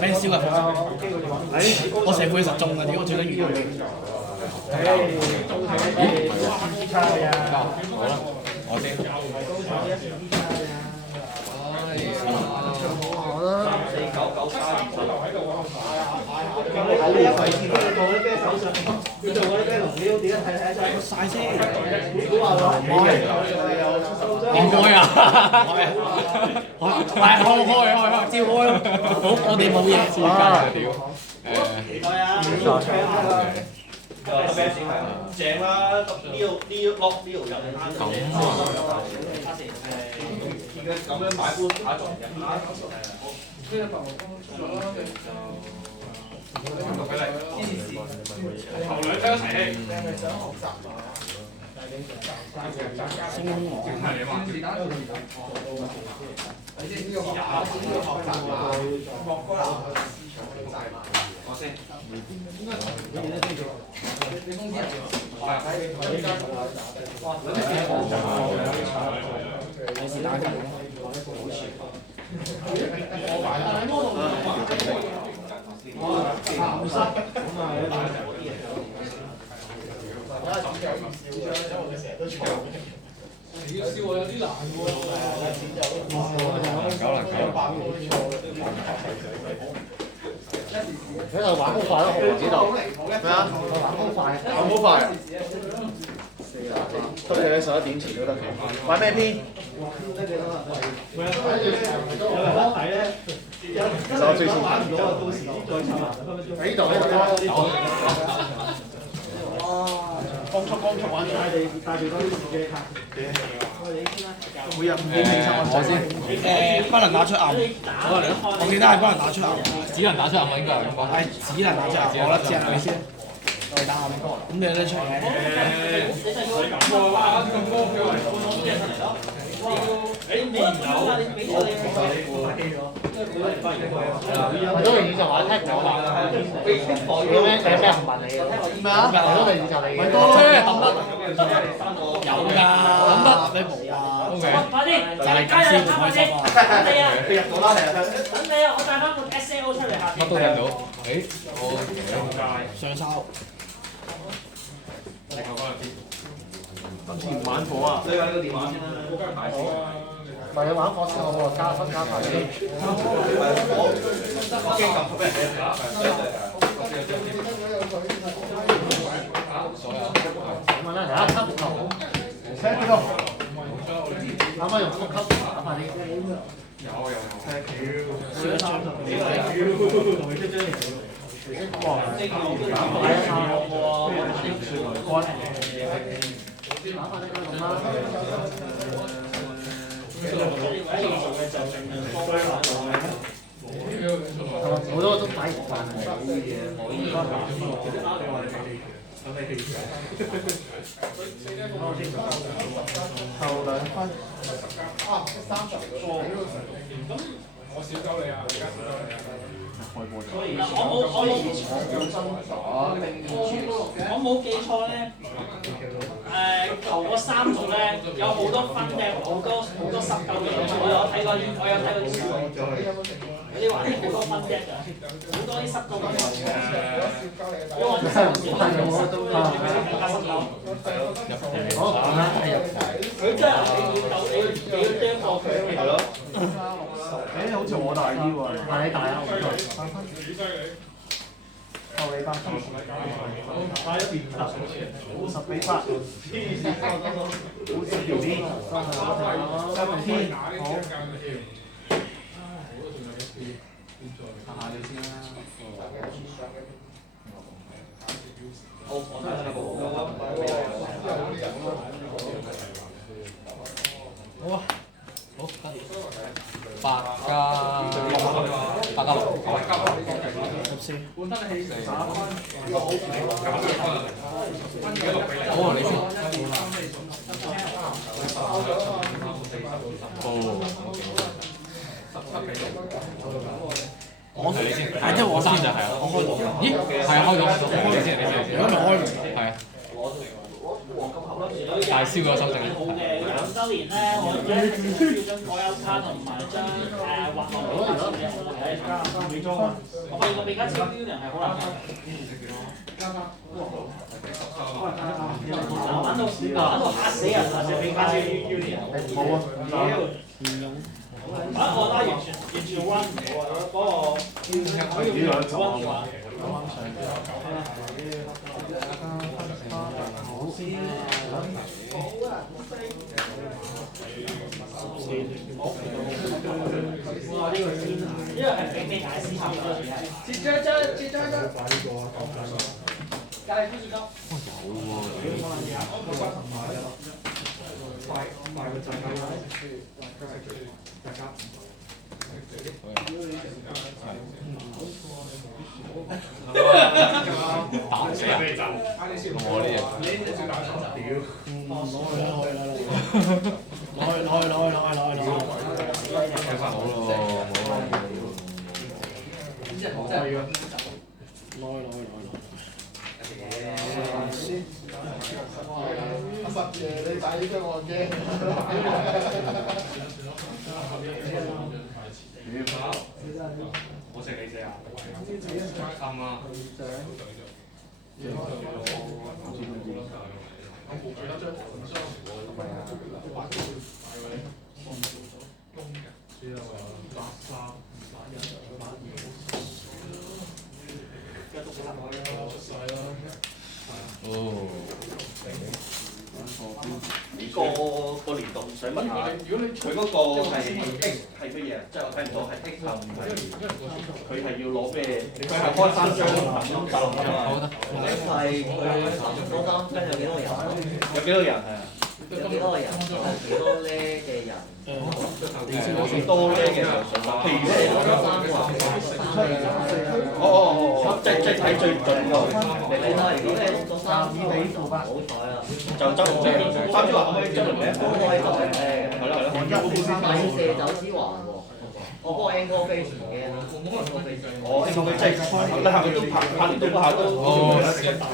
俾人燒嘅火燭，我成倍實中啊！屌，我最緊要你。好啦，我先。喺呢一位置都要做啲咩手術？要做嗰啲咩龍料？點解睇晒先。應該啊！開，照開咯。好，我哋冇嘢。黐筋啊屌！係啊，正啦，呢落呢度有咁樣買杯打中嘅。頭兩張齊氣。星空王。我先。你是打緊咯。你要笑我有啲難喺度玩好快咯，我唔知道。咩啊？玩好快，玩好快。都係喺11點前都得。玩咩篇？其實我最先玩唔到，到時喺呢度。光速玩住。帶住嗰啲自己卡。每日5點起身我先。不能打出暗。我記得係不能打出暗。只能打出暗應該係咁講。係只能打出暗，我覺得只能你先。我哋打暗。咁你有得出嘅？為咗榮譽就話聽唔到啦。有咩唔問你嘅？咩啊？為咗榮譽就你嘅。有㗎，抌得你冇啊。O K。快啲！就係咁先唔開心啊。等你啊！你入到啦，係啊。等你啊！我帶翻個 SLO 出嚟下邊。乜都聽到。誒，上收。今次唔玩火啊！你揾個電話先啦。為咗玩火先，我冇加快啲。我驚撳錯俾人哋。所有。咁啊咧，嚟一級頭。車邊個？啱啱用呼吸打快啲。少一張。哇！好多都打唔慣後兩分。我少鳩你啊！而家少鳩你啊！我冇記錯咧，頭嗰3組咧有好多分嘅，好多濕鳩嘅，我有睇過啲書，有啲話好多分嘅，好多啲濕鳩嘅。因為我真係唔係我都更加濕鳩。佢真係你要驚過佢。係咯。誒，好似我大啲喎，係你大啊！我幾犀利！後你8分，快一邊10比8，好似條啲，今天好。下你先啦。好啊。好，14。好，你先。我係你先，係即係我先就係啦。我開到。咦？係啊，開到。你先，你先。如果唔開唔到。係啊。大燒咗收成。5週年咧，我而家係要張改優卡同埋張滑浪嘅美妝啊！我發現個美加超標人係好難買。玩到嚇死人啊！隻美加超標人。冇啊！我覺得完全温唔到啊！嗰個温嘅話。哇！呢個先，呢個係比美大師級嘅。接張，隔離邊個？打死人！我呢隻。10爺你打呢張我驚。我食你隻啊！啱啊！哦。個年度想問下，佢嗰個係乜嘢？即係我睇唔到係 X 啊，唔係佢係要攞咩？佢係開3張係佢差唔多3張有幾多個人？有幾多人係啊？有幾多個人？幾多叻嘅人？幾多叻嘅人？譬如你攞咗3個，即係睇最準嗰個。你睇，如果你攞咗3個，好彩啦，就執3支環可以執嚟咩？可以執嚟咩？係咯。第射走之環喎，我嗰個 angle face 唔驚啦。我 angle face 即係你係咪都拍呢度嗰下都打晒先打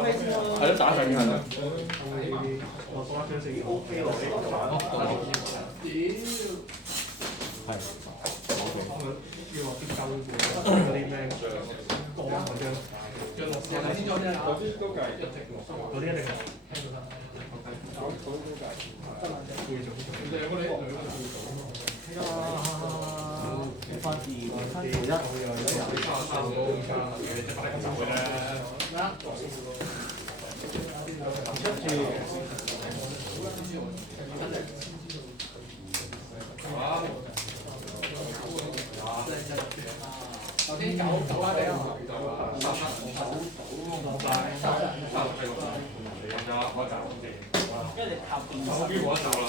face 先咯。係咯，打晒先係咯。OK 喎，呢個玩。係。嗰啲咩？嗰啲一定係。頭先9啦，你啊！因為你靠變我邊冇得走啦。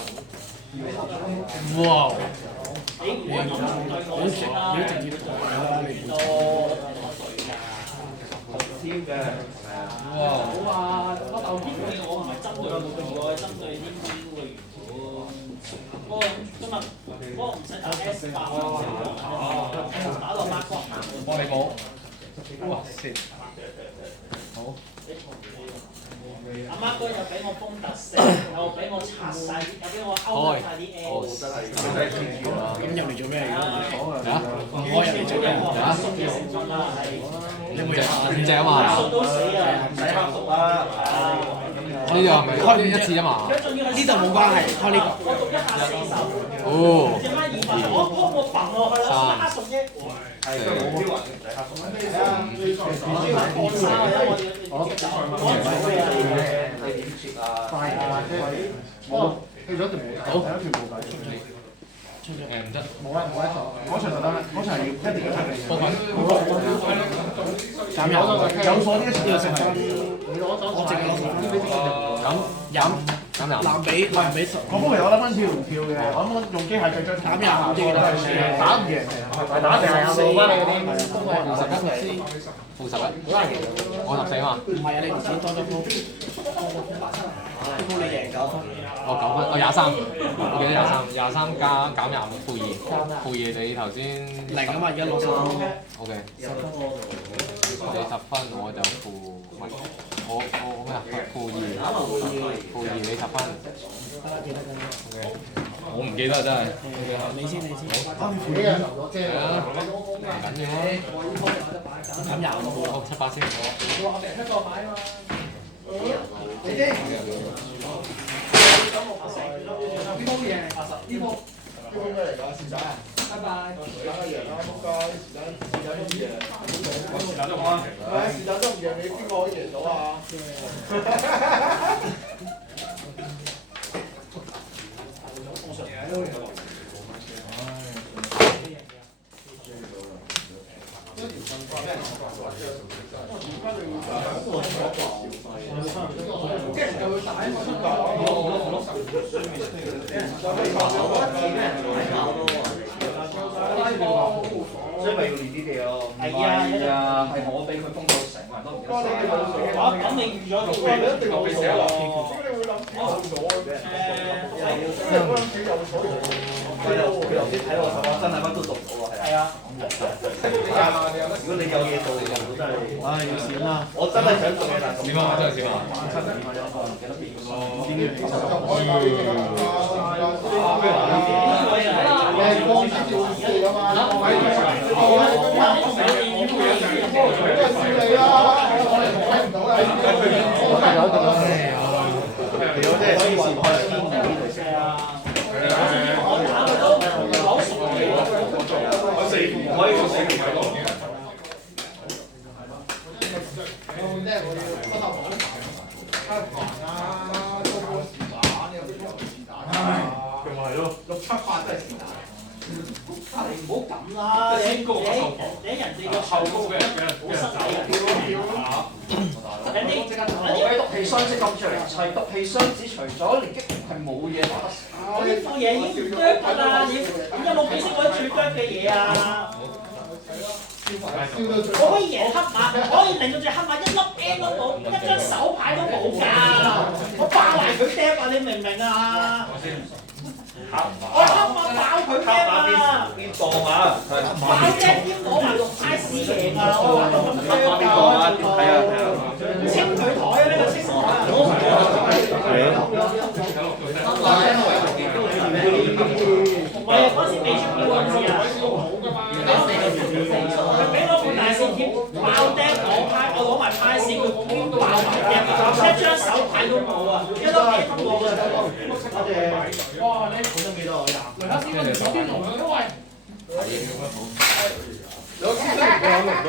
哇！你直接同埋啦，你都添嘅，好啊！我頭先我唔係針對我係針對啲會員喎。嗰個今日嗰個唔使打 S 8打到8角行。幫你補。哇！先。好。阿媽哥又俾我封特色，又俾我拆晒，又俾我勾晒啲 L。咁入嚟做咩？唔開入嚟做咩？送嘅成分啦，係。你冇入5隻啊嘛。送都死啊！唔使客服啦。呢度係咪開一次啊嘛？呢度冇關係，開呢個。我讀一下40。哦。隻孖200，我揈落去啦，80億。係佢冇標還唔使客服。你點切啊？快啊！哦，去咗條毛帶，係一條毛帶出嚟。唔得。冇啊，冇得做，嗰場就得啦，嗰場要一定要出嚟。減油，有所啲要食翻。你攞走，我淨係攞飲藍比10。我幫佢攞分跳唔跳嘅，我諗用機械計張減廿唔知幾多，打唔贏，打定係有冇關你嗰啲。負11，我14啊嘛。唔係啊，你唔止多咗鋪，鋪你贏9分。我9分，我23，我記得23加減25負2，負2你頭先0啊嘛，而家60。OK， 你10分我就負，唔係我咩啊？負2你10分。OK， 我唔記得真係。你先。係啊，唔緊要啊。咁有。好，7、8先。所以咪要練啲嘢咯。係啊，係我俾佢封到成個人都唔記得晒。咁你預咗幾多？一定冇死啊！佢頭先睇我手，我真係乜都讀到喎，係啊。如果你有嘢做，就真係，唉，要閃啦！我真係想做嘅，但係點啊？真係點啊？唔好咁啦，你人哋個後高嘅好失禮啊！人哋喺毒氣雙式咁出嚟，係毒氣雙子，除咗連擊係冇嘢打得。我呢副嘢已經唔啄㗎啦，你有冇見識過最啄嘅嘢啊？我可以贏黑馬，可以令到隻黑馬一粒 N 都冇，一張手牌都冇㗎，我爆埋佢釘啊！你明唔明啊？我黑馬爆佢釘啊！邊個啊？爆釘兼攞埋6派市贏啊！我話咁邊個啊？係啊係啊。清佢台啊！呢個清台啊！唔係啊！嗰時未出標嗰陣時啊，佢俾我半大線貼爆釘攞派，我攞埋派線，佢爆埋釘，一張手牌都冇啊！一粒嘢都冇啊！哇！你本身幾多呀？雷克斯嗰條邊龍啊，喂！有先生唔夠龍咁。